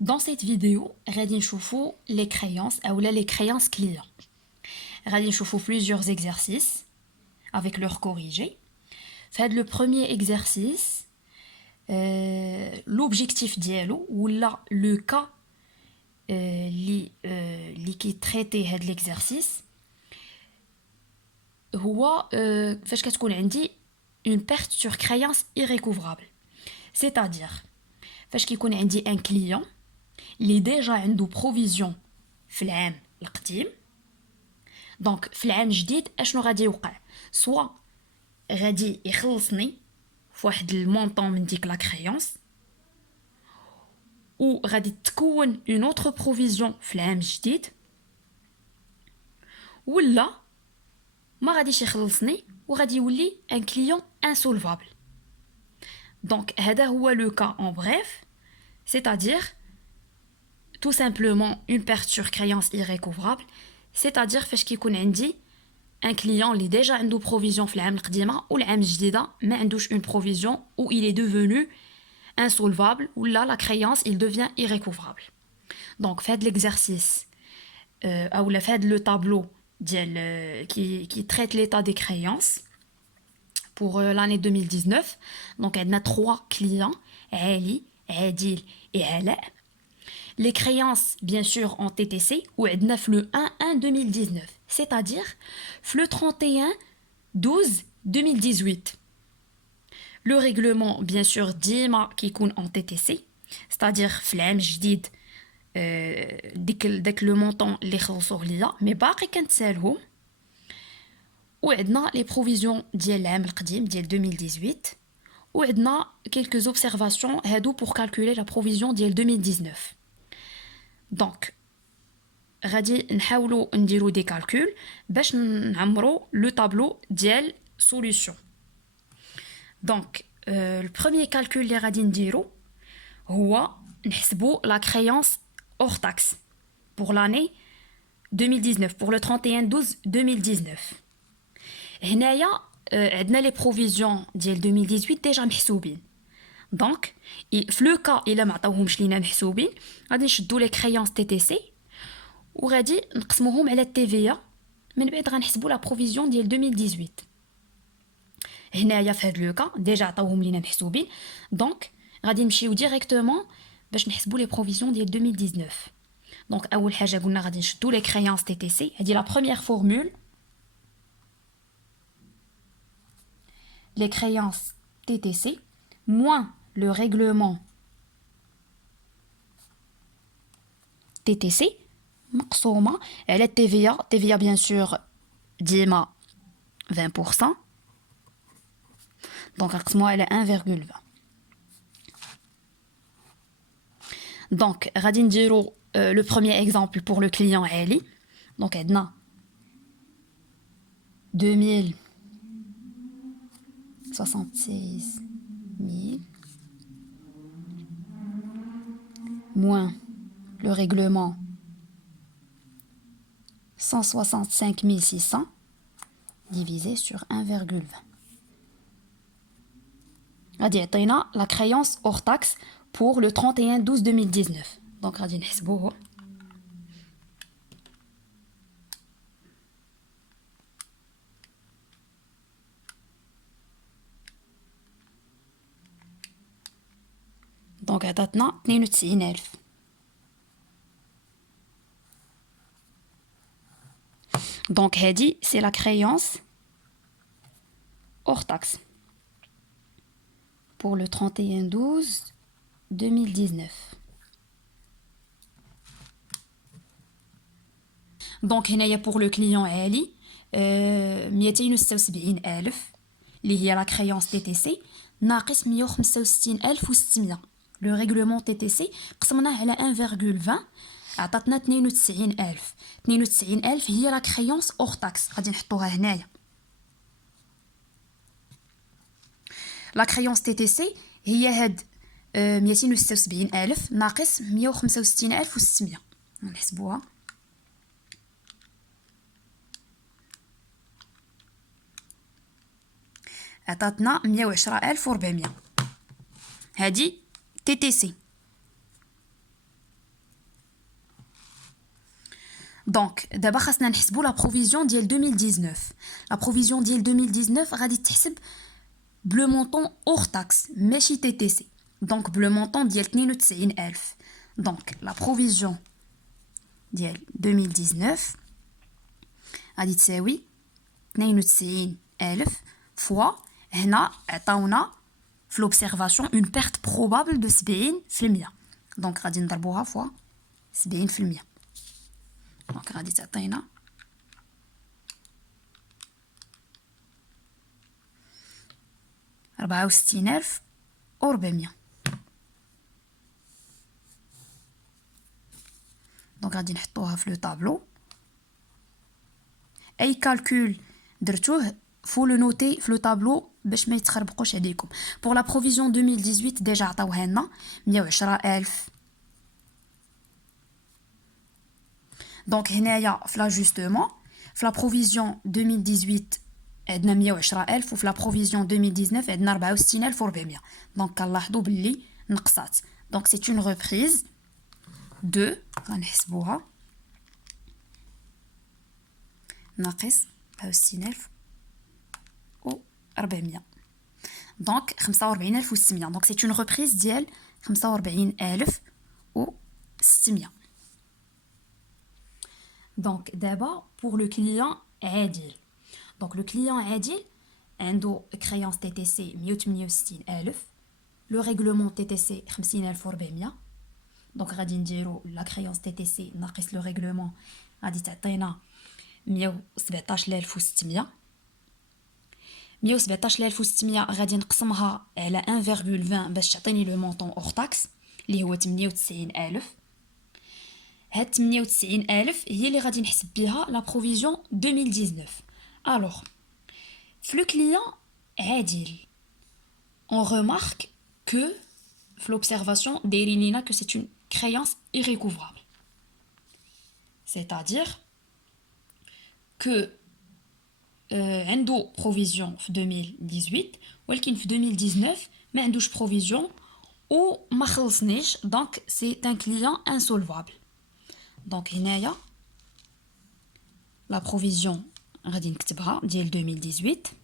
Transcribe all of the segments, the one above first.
Dans cette vidéo, غادي نشوفوا les créances ou les créances clients. غادي نشوفوا plusieurs exercices avec leurs corrigés. Faites le premier exercice, l'objectif ديالو ولا le cas اللي كيتريتي هاد l'exercice هو فاش كتكون عندي une perte sur créance irrécouvrable. C'est-à-dire فاش كيكون عندي un client اللي ديجا عنده بروفيزيون في العام القديم. دونك في العام الجديد اشنو غادي يوقع؟ سوا غادي يخلصني فواحد المونطون من ديك لا كريونس، و غادي تكون اون اوتر بروفيزيون في العام الجديد، ولا ما غاديش يخلصني وغادي يولي ان كليون انسولفابل. دونك هذا هو لو كا en bref, c'est-à-dire tout simplement une perte sur créance irrécouvrable. c'est-à-dire فاش كيكون عندي ان كليون اللي ديجا عنده بروفيزيون في العام القديمه والعام الجديده ما عندوش اون بروفيزيون ou il est devenu insolvable ou là la créance il devient irrécouvrable. Donc faites l'exercice ou la faites le tableau qui traite l'état des créances pour l'année 2019. Donc on a 3 clients, Ali, Adil et Ala. Les créances, bien sûr, en TTC, ou le 1-1-2019, c'est-à-dire le 31-12-2018. Le règlement, bien sûr, ديما كيكون en TTC, c'est-à-dire فلام جديد ديك لو مونطون اللي خلصوه ليا مي باقي كنتسالهم. وعندنا لي بروفيزيون ديال العام القديم ديال 2018، وعندنا quelques observations هادو pour calculer la provision ديال 2019. دونك غادي نحاولوا نديروا دي كالكول باش نعمروا لو طابلو ديال سوليوشن. دونك البروميير كالكول اللي غادي نديرو هو نحسبوا لا كريانس اور تاكس pour l'année 2019 pour le 31-12-2019. هنايا عندنا لي بروفيزيون ديال 2018 ديجا محسوبين. دونك في لو كا الا ما عطاوهمش لينا محسوبين غادي نشدوا لي كريانس تي تي سي وغادي نقسموهم على التي في ا، من بعد غنحسبوا لا بروفيزيون ديال 2018. هنايا في هاد لو كا ديجا عطاوهم لينا محسوبين، دونك غادي نمشيو ديريكتومون باش نحسبوا لي بروفيزيون ديال 2019. دونك اول حاجه قلنا غادي نشدوا لي كريانس تي تي سي، هادي لا بروميير فورمول. Les créances TTC moins le règlement TTC مقسومة على الTVA. TVA bien sûr ديما 20%. Donc نقسموها على 1,20. Donc غادي نديرو le premier exemple pour le client Ali. Donc عندنا 2076 000 moins le règlement 165 600 divisé sur 1,20. غادي يعطينا la créance hors taxe pour le 31-12-2019. Donc غادي نحسبوه. دونك عطاتنا 92,000. دونك هادي سي لا كريونس اور تاكس pour le 31-12-2019. دونك هنايا pour le client عالي 276,000 اللي هي لا كريونس تي تي سي ناقص 165,600. لو ريغلومون تي تي سي قسمناه على 1,20 عطاتنا 92,000. 92,000 هي لا كريونس اور تاكس، غادي نحطوها هنايا. لا كريونس تي تي سي هي هاد 276,000 ناقص 165,600. نحسبوها. عطاتنا 110,400. هادي تي تي سي. دونك دابا خاصنا نحسبوا لا بروفيزيون ديال 2019. لا بروفيزيون ديال 2019 غادي تحسب بلو مونطون اور تاكس ماشي تي تي سي. دونك بلو مونطون ديال 92000. دونك لا بروفيزيون ديال 2019 غادي تساوي 92000 فوا هنا عطاونا في لوبسيرفاسيون اون بيرت بروبابل دو 70%. دونك غادي نضربوها فوا 70%. دونك غادي تعطينا 64400. دونك غادي نحطوها في لو طابلو. اي كالكول درتوه فو لو نوتي في لو طابلو باش ما يتخربقوش عليكم. بور لا بروفيزيون 2018 ديجا عطاوها لنا 110000. دونك هنايا في لاجوستمون في لا بروفيزيون 2018 عندنا 110000 وفي لا بروفيزيون 2019 عندنا 64400. دونك كنلاحظوا باللي نقصات. دونك سي اون ريبريز دو غنحسبوها ناقص 64400. دونك 45600. دونك سي اون ريبريز ديال 45600. دونك دابا بور لو كليون عادل. دونك لو كليون عادل عنده كريونس تي تي سي 168000. لو ريغلومون تي تي سي 50400. دونك غادي نديرو لا كريونس تي تي سي ناقص لو ريغلومون غادي تعطينا 117600. 117600 غادي نقسمها على 1.20 باش تعطيني لو مونطون اور تاكس اللي هو 98000. هاد 98000 هي اللي غادي نحسب بها لا بروفيزيون 2019. الوغ في لو كليون عادل on remarque que في l'observation دايرين لينا que c'est une créance irrécouvrable. C'est-à-dire que عنده provision في 2018 ولكن في 2019 ما عندوش provision وما خلصنيش. donc c'est un client insolvable. donc هنايا la provision غادي نكتبها ديال 2018.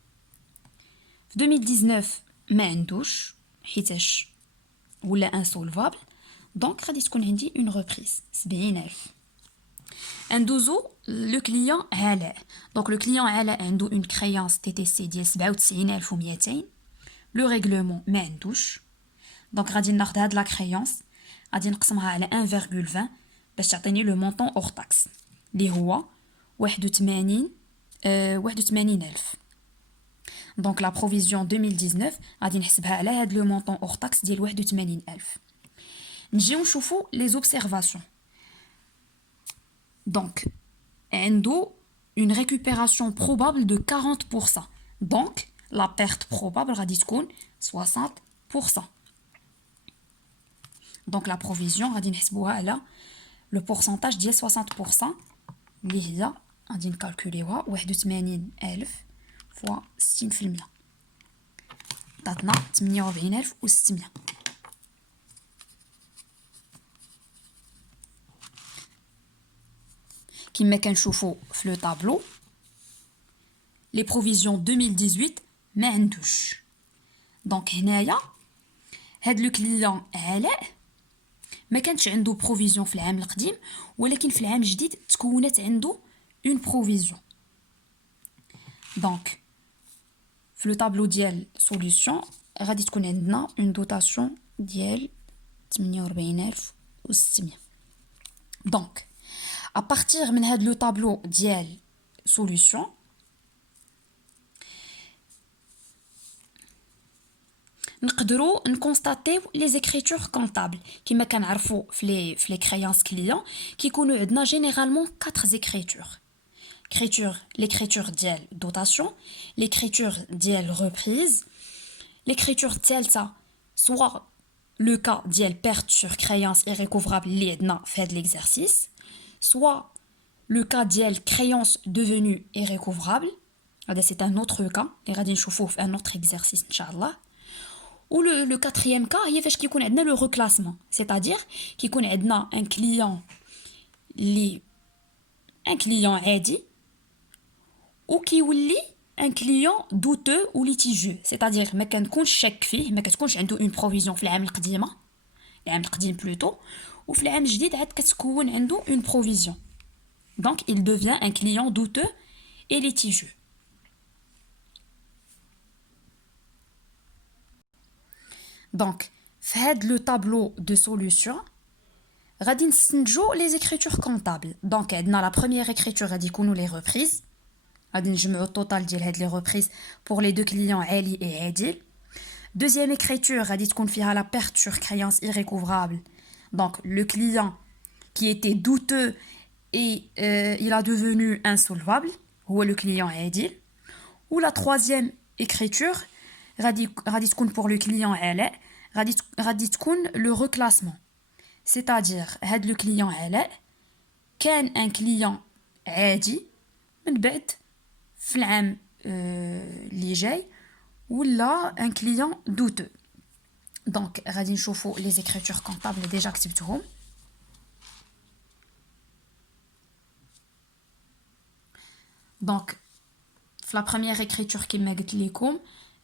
في 2019 ما عندوش حيتاش ولا انسولفابل. دونك غادي تكون عندي اون ريبريز 70000. ندوزو لو كليون علاء. دونك لو كليون علاء عنده اون كريانس تي تي سي ديال 97200. لو ريغلومون ما عندوش. دونك غادي ناخذ هاد لا كريانس غادي نقسمها على 1.20 باش تعطيني لو مونطون اور تاكس اللي هو 81000. دونك لا بروفيزيون 2019 غادي نحسبها على هاد لو مونطون اور تاكس ديال 81000. نجيو نشوفو لي زوبسيرفاسيون. دونك عنده une récupération probable de 40%. donc la perte probable غادي تكون 60%. donc la provision غادي نحسبوها على le pourcentage ديال 60% اللي هي غادي نكالكوليوها 81000 فوا 60% عطاتنا 48600. كما كنشوفوا في لو طابلو لي بروفيزيون 2018 ما عندوش. دونك هنايا هاد لو كليون علاء ما كانش عنده بروفيزيون في العام القديم ولكن في العام الجديد تكونت عنده اون بروفيزيون. دونك في لو طابلو ديال سوليوشن غادي تكون عندنا اون دوتاسيون ديال 48600. دونك à partir من هاد لو طابلو ديال سوليوشن نقدروا نكونستاتيو لي زيكريتور كونطابل كما كنعرفوا في لي كريانس كليون كيكونوا عندنا جينيرالمون 4 زيكريتور. l'écriture ديال dotation, l'écriture ديال reprise, l'écriture الثالثه soit le cas ديال perte sur créance irrécouvrable اللي عندنا في هاد l'exercice, soit le cas ديال créance devenue irrécouvrable. هذا c'est un autre cas اللي غادي نشوفوه في un autre exercice ان شاء الله. ou le quatrième cas هي فاش كيكون عندنا le reclassement, c'est-à-dire كيكون عندنا un client اللي un client عادي وكيولي un client douteux ou litigieux, c'est-à-dire ما كنكونش شاك فيه، ما كتكونش عنده une provision في العام القديمه، العام القديم plutôt، وفي العام الجديد عاد كتكون عنده une provision. Donc il devient un client douteux et litigieux. Donc في هذا le tableau de solution غادي نستنتجو les écritures comptables. Donc عندنا la première écriture غادي يكونوا les reprises. غادي نجمعوا التوتال ديال هاد لي reprises pour les deux clients علي et عادل. Deuxième écriture غادي تكون فيها la perte sur créance irrécouvrable. Donc le client qui était douteux et il a devenu insolvable, هو le client عادل. Ou la troisième écriture غادي تكون pour le client علاء غادي تكون le reclassement. C'est-à-dire هاد le client علاء كان un client عادي من بعد في العام اللي جاي ولا un client douteux. Donc غادي نشوفوا les écritures comptables déjà كتبتهم. Donc la première écriture كما قلت لكم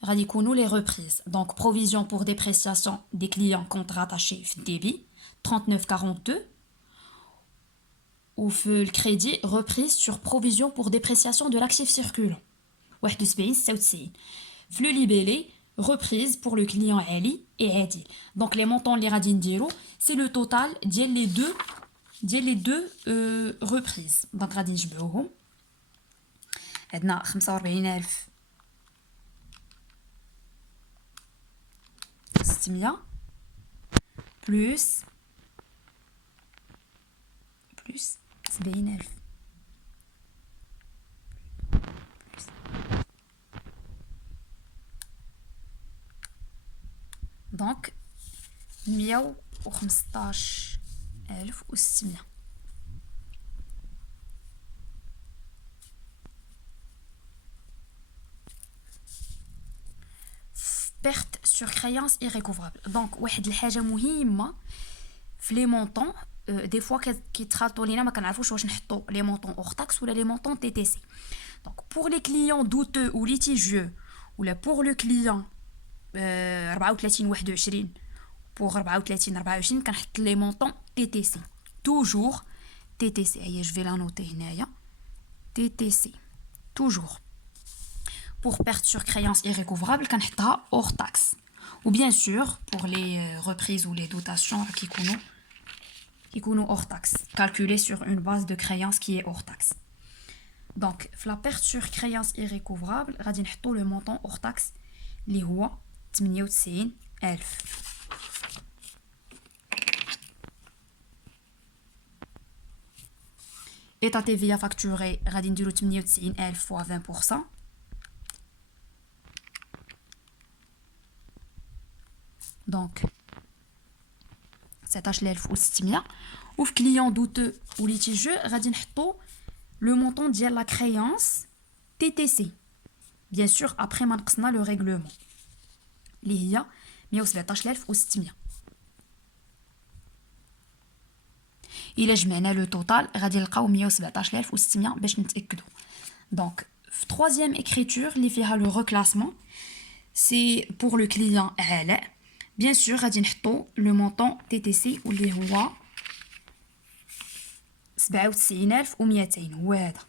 غادي يكونوا les reprises. Donc provision pour dépréciation des clients compte rattaché في الدébit 39,42 ou في le crédit reprise sur provision pour dépréciation de l'actif circulant 71,96. في le libellé reprise pour le client Ali et Adil. Donc les montants اللي غادي نديرو c'est le total ديال les deux reprises. Donc غادي نجمعوهم. عندنا 45,600 plus 70,000 donc 115,600. Perte sur créance irrécouvrable. Donc واحد الحاجه مهمه في لي مونطون des fois كيتخلطوا لينا ما كنعرفوش واش نحطوا لي مونطون hors taxe ولا لي مونطون TTC. Donc pour les clients douteux ou litigieux ولا pour le client 34,21 pour 34,24 كنحط لي مونطون TTC. toujours TTC. هي je vais la noter هنايا TTC toujours. Pour perte sur créance irrécouvrable كنحطها hors taxe. Ou bien sûr pour les reprises ou les dotations qui كيكونوا hors taxe calculées sur une base de créance qui est hors taxe. Donc la perte sur créance irrécouvrable غادي نحطوا le montant hors taxe اللي هو 98,000. État TVA facturé غادي نديرو 98,000 fois 20%. Donc 17,600. Ou client douteux ou litigieux غادي نحطو le montant ديال la créance TTC. Bien sûr après ما نقصنا le règlement اللي هي 117,600. إلا جمعنا le total غادي نلقاو 117,600 باش نتأكدو. Donc في troisième écriture اللي فيها le reclassement c'est pour le client علاء. Bien sûr غادي نحطو le montant TTC واللي هو 97,200 هو هذا.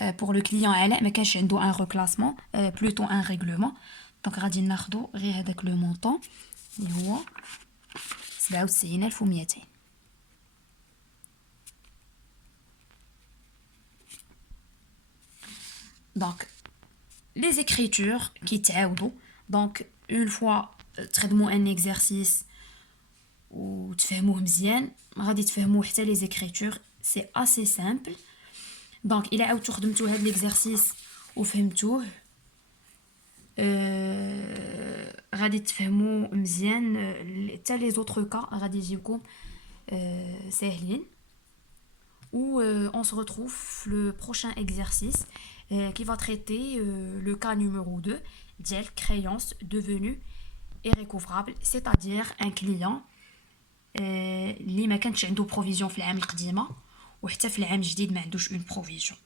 Pour le client علاء ما كانش عنده un reclassement plutôt un règlement. Donc غادي ناخدو غير هذاك le montant اللي هو 97,200. Donc les écritures qui تعاودوا. Donc une fois تخدموا un exercice و تفهموه مزيان غادي تفهموا حتى les écritures. C'est assez simple. Donc إلا عاودتو خدمتو هاد l'exercice وفهمتوه غادي تفهموا مزيان حتى les autres cas غادي يجيوكم ساهلين. Ou on se retrouve le prochain exercice qui va traiter le cas numéro 2 ديال créance devenue irrécouvrable, c'est-à-dire un client اللي ما كانتش عنده بروفيزيون في العام القديمه وحتى في العام الجديد ما عندوش اون بروفيزيون.